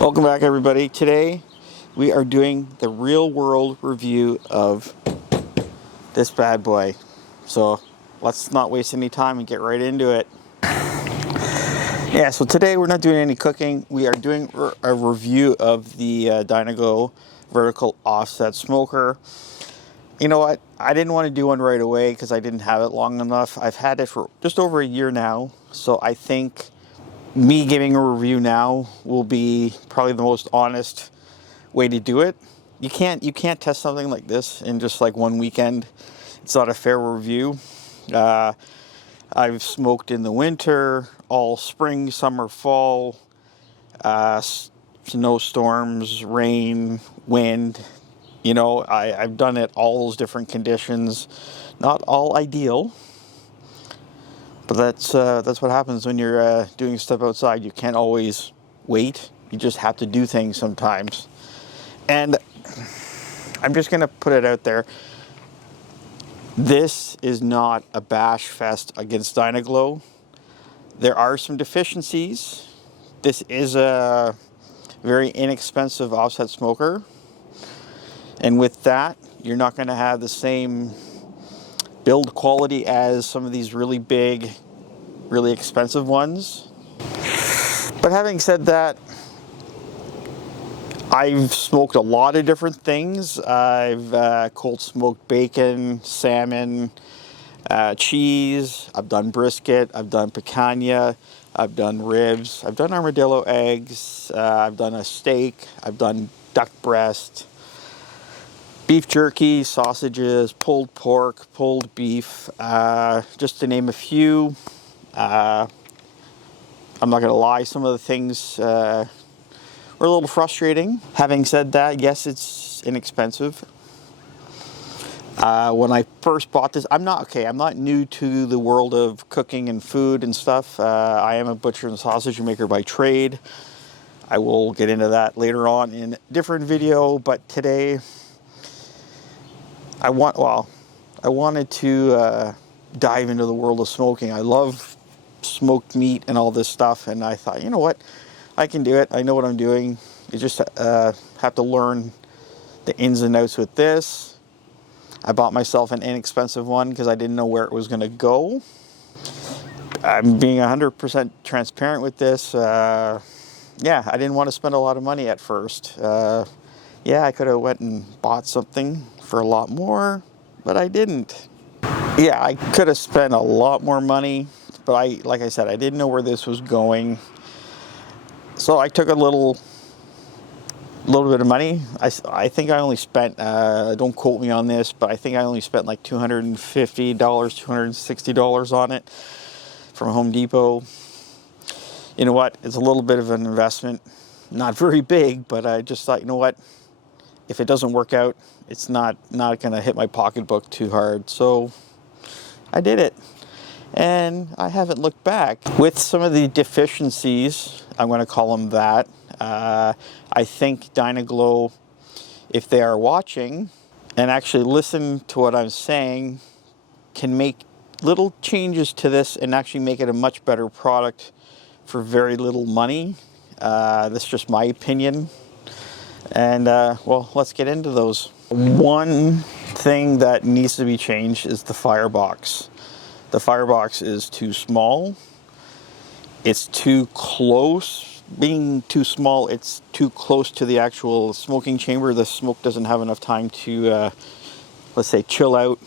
Welcome back, everybody. Today we are doing the real world review of this bad boy. So let's not waste any time and get right into it. Yeah, so today we're not doing any cooking. We are doing a review of the DYNA-GLO vertical offset smoker. You know what? I didn't want to do one right away because I didn't have it long enough. I've had it for just over a year now, so I think me giving a review now will be probably the most honest way to do it. You can't test something like this in just like one weekend. It's not a fair review. I've smoked in the winter, all spring, summer, fall, snowstorms, rain, wind. You know, I've done it all those different conditions. Not all ideal. But that's what happens when you're doing stuff outside. You can't always wait. You just have to do things sometimes. And I'm just going to put it out there. This is not a bash fest against DYNA-GLO. There are some deficiencies. This is a very inexpensive offset smoker. And with that, you're not going to have the same build quality as some of these really big, really expensive ones. But having said that, I've smoked a lot of different things. I've cold smoked bacon, salmon, cheese. I've done brisket. I've done picanha. I've done ribs. I've done armadillo eggs. I've done a steak. I've done duck breast. Beef jerky, sausages, pulled pork, pulled beef, just to name a few. I'm not going to lie, some of the things were a little frustrating. Having said that, yes, it's inexpensive. When I first bought this, I'm not new to the world of cooking and food and stuff. I am a butcher and sausage maker by trade. I will get into that later on in a different video, but today I wanted to dive into the world of smoking. I love smoked meat and all this stuff, and I thought, you know what, I can do it. I know what I'm doing. You just have to learn the ins and outs with this. I bought myself an inexpensive one because I didn't know where it was going to go. I'm being 100% transparent with this. Yeah, I didn't want to spend a lot of money at first. Yeah, I could have went and bought something for a lot more, but I didn't. Yeah, I could have spent a lot more money, but like I said, I didn't know where this was going. So I took a little bit of money. I think I only spent, don't quote me on this, but I think I only spent like $250, $260 on it from Home Depot. You know what? It's a little bit of an investment. Not very big, but I just thought, you know what? If it doesn't work out, it's not going to hit my pocketbook too hard. So I did it. And I haven't looked back. With some of the deficiencies, I'm going to call them that, I think DYNA-GLO, if they are watching and actually listen to what I'm saying, can make little changes to this and actually make it a much better product for very little money. That's just my opinion. And well, let's get into those. One thing that needs to be changed is the firebox. The firebox is too small. It's too close. Being too small, it's too close to the actual smoking chamber. The smoke doesn't have enough time to, let's say, chill out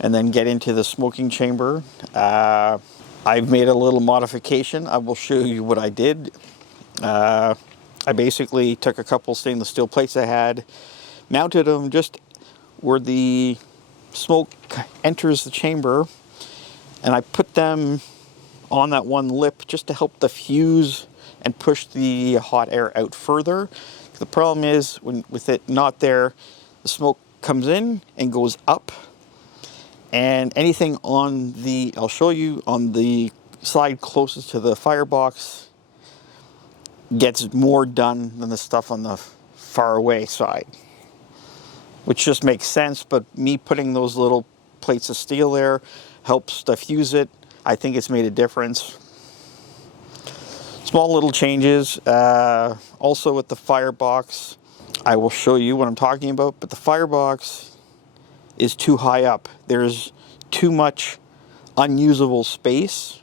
and then get into the smoking chamber. I've made a little modification. I will show you what I did. I basically took a couple stainless steel plates I had, mounted them just where the smoke enters the chamber, and I put them on that one lip just to help diffuse and push the hot air out further. The problem is, with it not there, the smoke comes in and goes up, and anything on the, I'll show you, on the side closest to the firebox gets more done than the stuff on the far away side, which just makes sense. But me putting those little plates of steel there helps diffuse it. I think it's made a difference. Small little changes. Also with the firebox, I will show you what I'm talking about, but the firebox is too high up. There's too much unusable space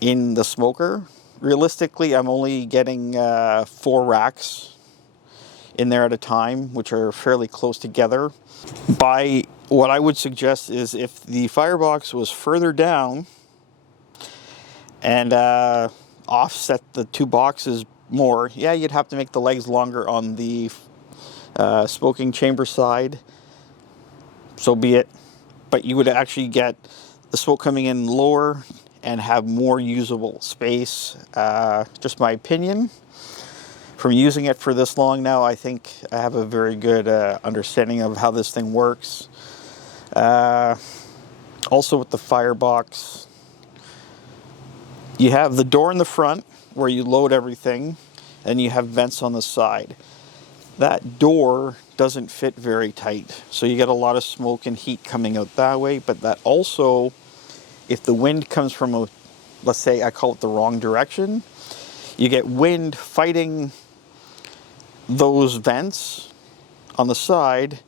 in the smoker. Realistically, I'm only getting 4 racks in there at a time, which are fairly close together. What I would suggest is if the firebox was further down and offset the 2 boxes more, yeah, you'd have to make the legs longer on the smoking chamber side. So be it. But you would actually get the smoke coming in lower and have more usable space. Just my opinion. From using it for this long now, I think I have a very good understanding of how this thing works. Also with the firebox, you have the door in the front where you load everything, and you have vents on the side. That door doesn't fit very tight, so you get a lot of smoke and heat coming out that way. But that also, if the wind comes from let's say I call it the wrong direction, you get wind fighting those vents on the side,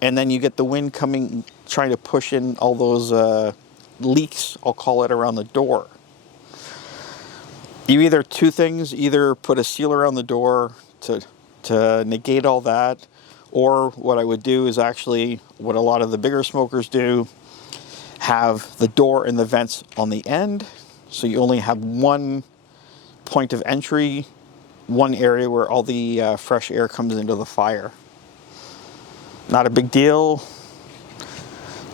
and then you get the wind coming, trying to push in all those leaks, I'll call it, around the door. You either either put a seal around the door to negate all that, or what I would do is actually what a lot of the bigger smokers do, have the door and the vents on the end, so you only have one point of entry, one area where all the fresh air comes into the fire. Not a big deal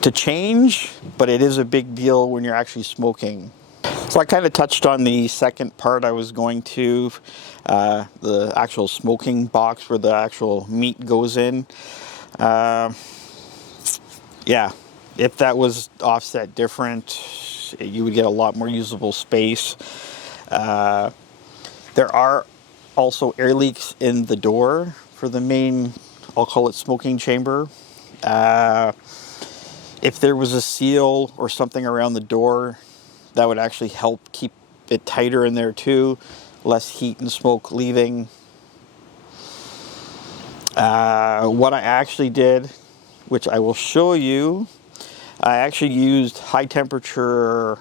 to change, but it is a big deal when you're actually smoking. So I kind of touched on the second part I was going to, the actual smoking box where the actual meat goes in. Yeah, if that was offset different, you would get a lot more usable space. There are also air leaks in the door for the main, I'll call it, smoking chamber. If there was a seal or something around the door, that would actually help keep it tighter in there too, less heat and smoke leaving. What I actually did, which I will show you, I actually used high temperature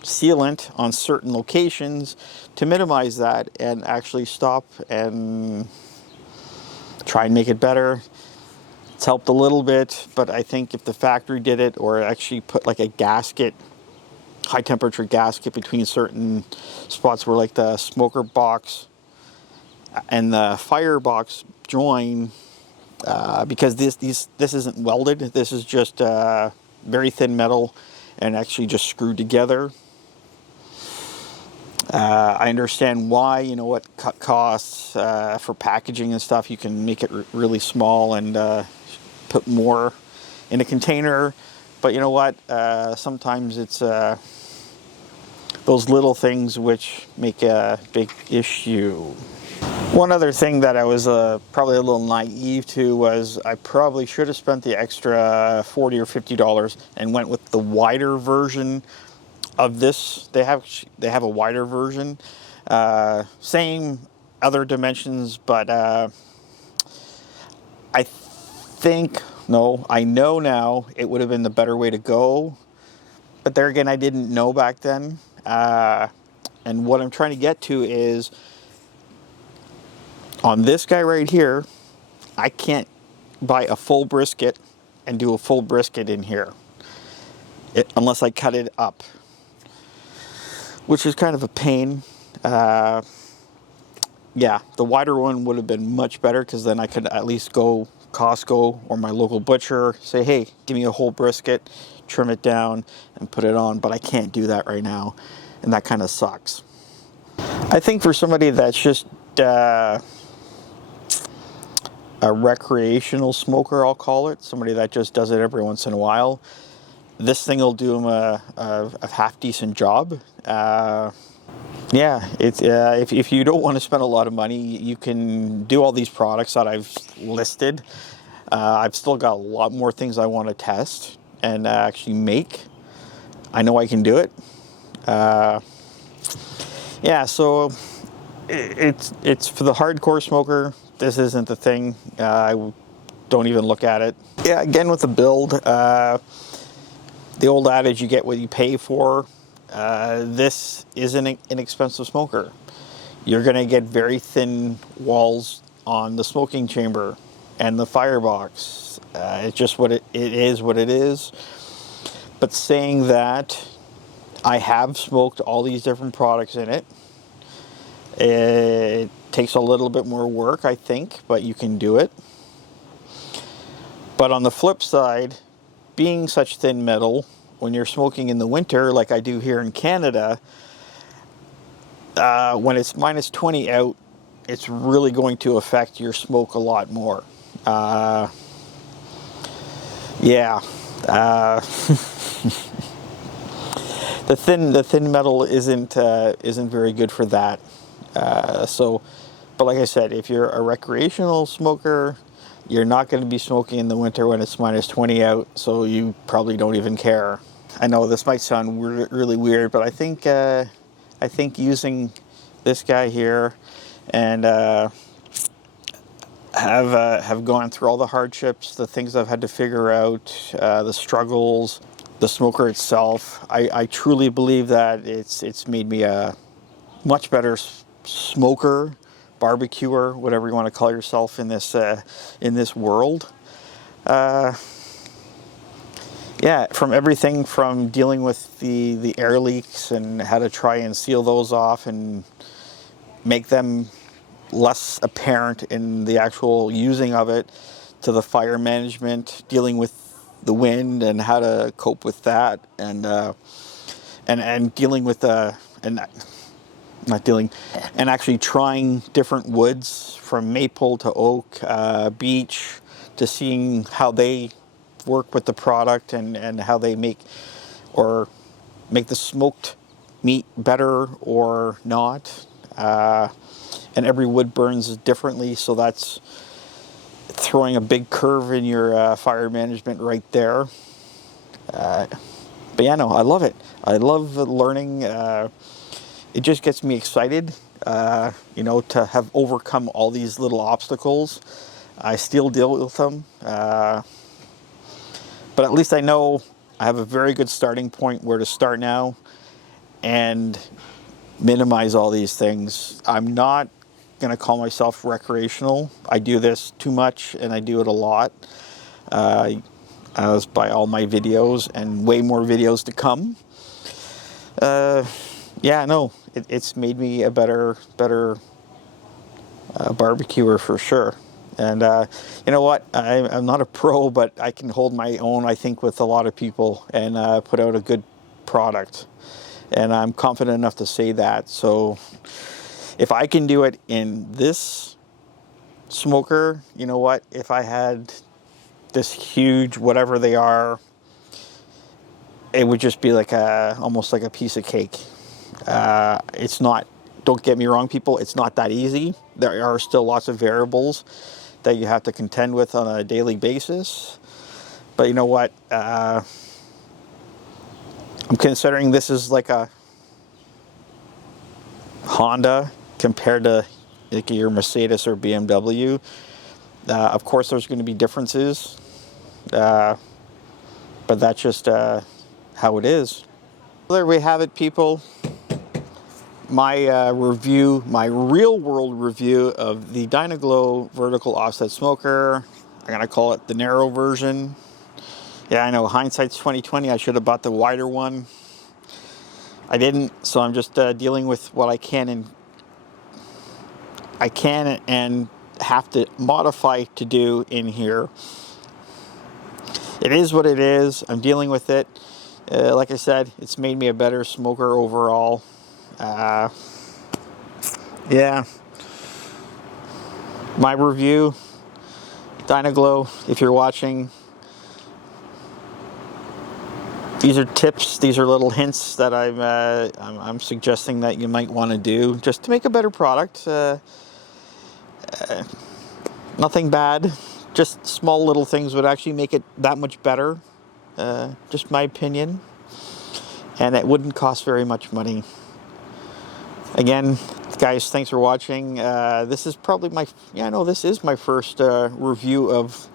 sealant on certain locations to minimize that and actually stop and try and make it better. It's helped a little bit, but I think if the factory did it, or actually put like a gasket, high temperature gasket between certain spots where like the smoker box and the firebox join, because this isn't welded, this is just very thin metal and actually just screwed together. I understand why, you know what, cut costs for packaging and stuff. You can make it really small and put more in a container, but you know what, sometimes it's those little things which make a big issue. One other thing that I was probably a little naive to was I probably should have spent the extra $40 or $50 and went with the wider version of this. They have a wider version, same other dimensions, but I know now it would have been the better way to go. But there again, I didn't know back then. And what I'm trying to get to is, on this guy right here, I can't buy a full brisket and do a full brisket in here unless I cut it up, which is kind of a pain. Yeah, the wider one would have been much better, because then I could at least go Costco or my local butcher, say, hey, give me a whole brisket, trim it down and put it on. But I can't do that right now, and that kind of sucks. I think for somebody that's just a recreational smoker, I'll call it, somebody that just does it every once in a while, this thing will do them a half decent job. Yeah, it's if you don't want to spend a lot of money, you can do all these products that I've listed. I've still got a lot more things I want to test and actually make. I know I can do it. Yeah, so it's for the hardcore smoker. This isn't the thing. I don't even look at it. Yeah, again with the build, the old adage, you get what you pay for. This is an inexpensive smoker. You're going to get very thin walls on the smoking chamber and the firebox. It's just what it is what it is. But saying that, I have smoked all these different products in it. It takes a little bit more work, I think, but you can do it. But on the flip side, being such thin metal, when you're smoking in the winter, like I do here in Canada, when it's minus 20 out, it's really going to affect your smoke a lot more. Yeah. The thin metal isn't very good for that. But like I said, if you're a recreational smoker, you're not going to be smoking in the winter when it's minus 20 out, so you probably don't even care. I know this might sound really weird, but I think using this guy here and have gone through all the hardships, the things I've had to figure out, the struggles, the smoker itself. I truly believe that it's made me a much better smoker, barbecuer, whatever you want to call yourself in this world. Yeah, from everything from dealing with the air leaks and how to try and seal those off and make them less apparent in the actual using of it, to the fire management, dealing with the wind and how to cope with that, and dealing with actually trying different woods from maple to oak, beech, to seeing how they work with the product and how they make the smoked meat better or not. And every wood burns differently, so that's throwing a big curve in your fire management right there. But yeah, no, I love it. I love learning. It just gets me excited, to have overcome all these little obstacles. I still deal with them. But at least I know I have a very good starting point where to start now and minimize all these things. I'm not going to call myself recreational. I do this too much and I do it a lot. As by all my videos and way more videos to come. Yeah, no, it's made me a better barbecuer for sure. And you know what? I'm not a pro, but I can hold my own, I think, with a lot of people and put out a good product. And I'm confident enough to say that. So if I can do it in this smoker, you know what? If I had this huge, whatever they are, it would just be like almost like a piece of cake. It's not, don't get me wrong, people, it's not that easy. There are still lots of variables that you have to contend with on a daily basis. But you know what? I'm considering this is like a Honda compared to like your Mercedes or BMW. Of course, there's going to be differences, but that's just how it is. There we have it, people. My review, my real-world review of the DYNA-GLO vertical offset smoker. I'm going to call it the narrow version. Yeah, I know, hindsight's 20/20. I should have bought the wider one. I didn't, so I'm just dealing with what I can and have to modify to do in here. It is what it is. I'm dealing with it. Like I said, it's made me a better smoker overall. Yeah. My review, DYNA-GLO, if you're watching. These are tips, these are little hints that I'm suggesting that you might want to do just to make a better product. Nothing bad, just small little things would actually make it that much better. Just my opinion. And it wouldn't cost very much money. Again, guys, thanks for watching. This is probably my, this is my first review of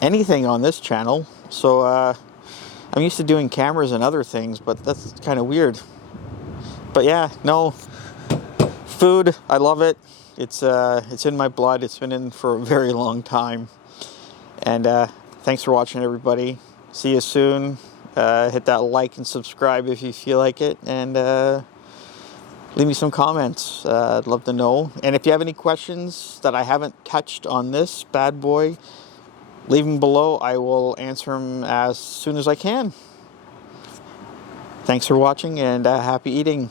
anything on this channel. So I'm used to doing cameras and other things, but that's kind of weird. But yeah, no, food, I love it. It's in my blood. It's been in for a very long time. And thanks for watching, everybody. See you soon. Hit that like and subscribe if you feel like it, and leave me some comments. I'd love to know. And if you have any questions that I haven't touched on this bad boy, leave them below. I will answer them as soon as I can. Thanks for watching, and happy eating.